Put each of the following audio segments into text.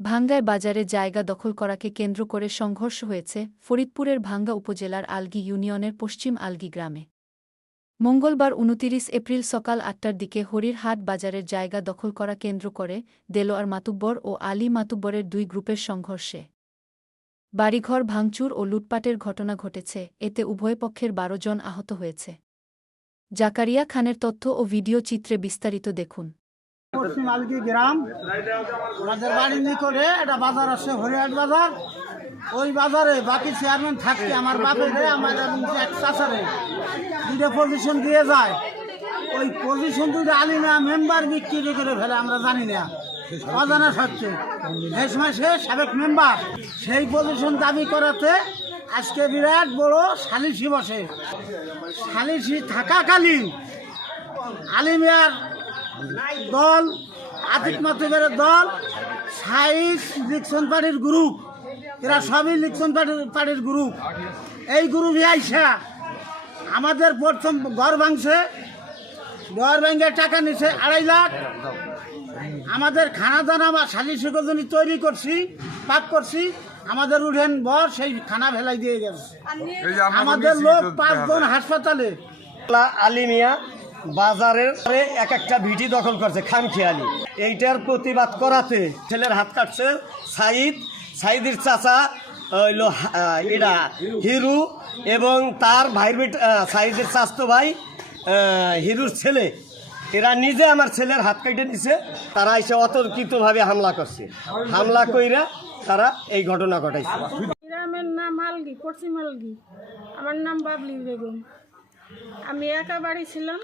ভাঙ্গায় বাজারে জায়গা দখল করাকে কেন্দ্র করে সংঘর্ষ হয়েছে ফরিদপুরের ভাঙ্গা উপজেলার আলগী ইউনিয়নের পশ্চিম আলগী গ্রামে। মঙ্গলবার ২৯ এপ্রিল সকাল ৮টার দিকে হরিরহাট বাজারের জায়গা দখল করা কেন্দ্র করে দেলোয়ার মাতুব্বর ও আলী মাতুব্বরের দুই গ্রুপের সংঘর্ষে বাড়িঘর ভাঙচুর ও লুটপাটের ঘটনা ঘটেছে, এতে উভয় পক্ষের ১২ জন আহত হয়েছে। জাকারিয়া খানের তথ্য ও ভিডিও চিত্রে বিস্তারিত দেখুন। পশ্চিম আলগী গ্রাম, আমাদের বাড়ির নিকটে একটা বাজার আছে হরিহাট বাজার। ওই বাজারে বাকি চেয়ারম্যান থাকতে আমার বাপের আমার এক চাচারে দুটো পজিশন দিয়ে যায়। ওই পজিশন দুটো আলিনা মেম্বার বিক্রি করে ফেলে, আমরা জানি না, অজানা সত্ত্বে। এই সময় সে সাবেক মেম্বার, সেই পজিশন দাবি করাতে আজকে বিরাট বড় সালিশি বসে। সালিশি থাকাকালীন আলিমিয়ার দল, আতিক মাতুবের দল, সাইজ লিকশন পার্টির গ্রুপ, এরা সবই লিকশন পার্টির গ্রুপ। এই গ্রুপে আইসা আমাদের প্রথম ঘর ভাঙছে, ঘর ভেঙে টাকা নিছে ২.৫ লাখ। আমাদের খানা দানা বা সালিশি জন্য তৈরি করছি, পাক করছি, আমাদের উঠেন বর সেই খানা ভেলাই দিয়ে গেছে। আমাদের লোক ৫ জন হাসপাতালে। আলিমিয়া বাজারের এক একটা ভিটি দখল করছে খামখেয়ালি। এইটার প্রতিবাদ করাতে ছেলের হাত কাটছে সাইদের চাচা হইল এরা হিরু এবং তার ভাইয়ের সাইদের চাচতো ভাই হিরুর ছেলে, এরা নিজে আমার ছেলের হাত কেটে নিছে। তারা এসে অতর্কিতভাবে হামলা করছে, হামলা কইরা তারা এই ঘটনা ঘটাইছে। গ্রামের নাম আলগী, পশ্চিম আলগী। আমার নাম বাবলি বেগম। আমি একা বাড়ি ছিলাম,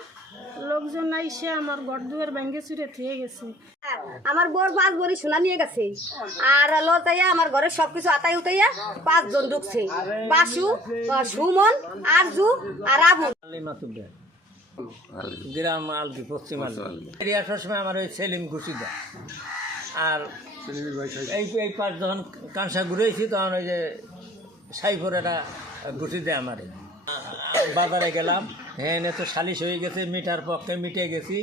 লোকজন আইসে আমার ঘর দুয়ার ভেঙে চুরে থুয়ে গেছে। আমার বোর ৫ বড়ি সোনা নিয়ে গেছে, আর লতাইয়া আমার ঘরে সবকিছু আতাই উতাইয়া ৫ জন ঢুকছে। বাসু, সুমন, আরজু আর আবু। গ্রাম আলগী, পশ্চিম আলগী। এরিয়া সবসময় আমার ওই সেলিম ঘুষি দেয়। আর এই পাশ যখন কাঁসা ঘুরেছি তখন ওই যে সাইফোর একটা ঘুষি দেয় আমার। বাজারে গেলাম, হ্যাঁ তো সালিশ হয়ে গেছে, মিটার পক্ষে মিটে গেছি।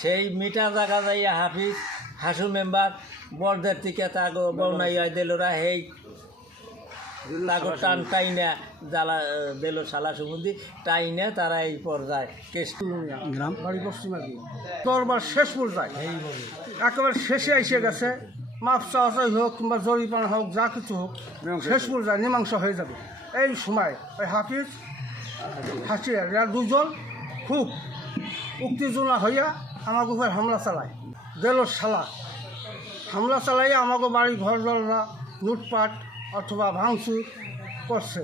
সেই মিটার জায়গা যাইয়া হাফিজ হাসু মেম্বার বড়দের থেকে তাগো বনাইয়া দিলরা সেই তাগো টান টাইনা জ্বালা দিল সালা সুমন্দি টাইনে তারা এই পর্যায়ে কেস গ্রাম বাড়ি পশ্চিম আলগী দরবার শেষ পর্যায়ে একেবারে শেষে এসে গেছে। মাপ চাওয়াচাই হোক কিংবা জরিপানা হোক, যা কিছু হোক, শেষ পর্যায়ে মীমাংসা হয়ে যাবে। এই সময় ওই হাফিজ হাসিয়া এরা দুজন খুব উত্তেজনা হইয়া আমাকে উপর হামলা চালায়, দেলোর শালা হামলা চালাইয়া আমাকে বাড়ি ঘর দরজা লুটপাট অথবা ভাঙচুর করছে।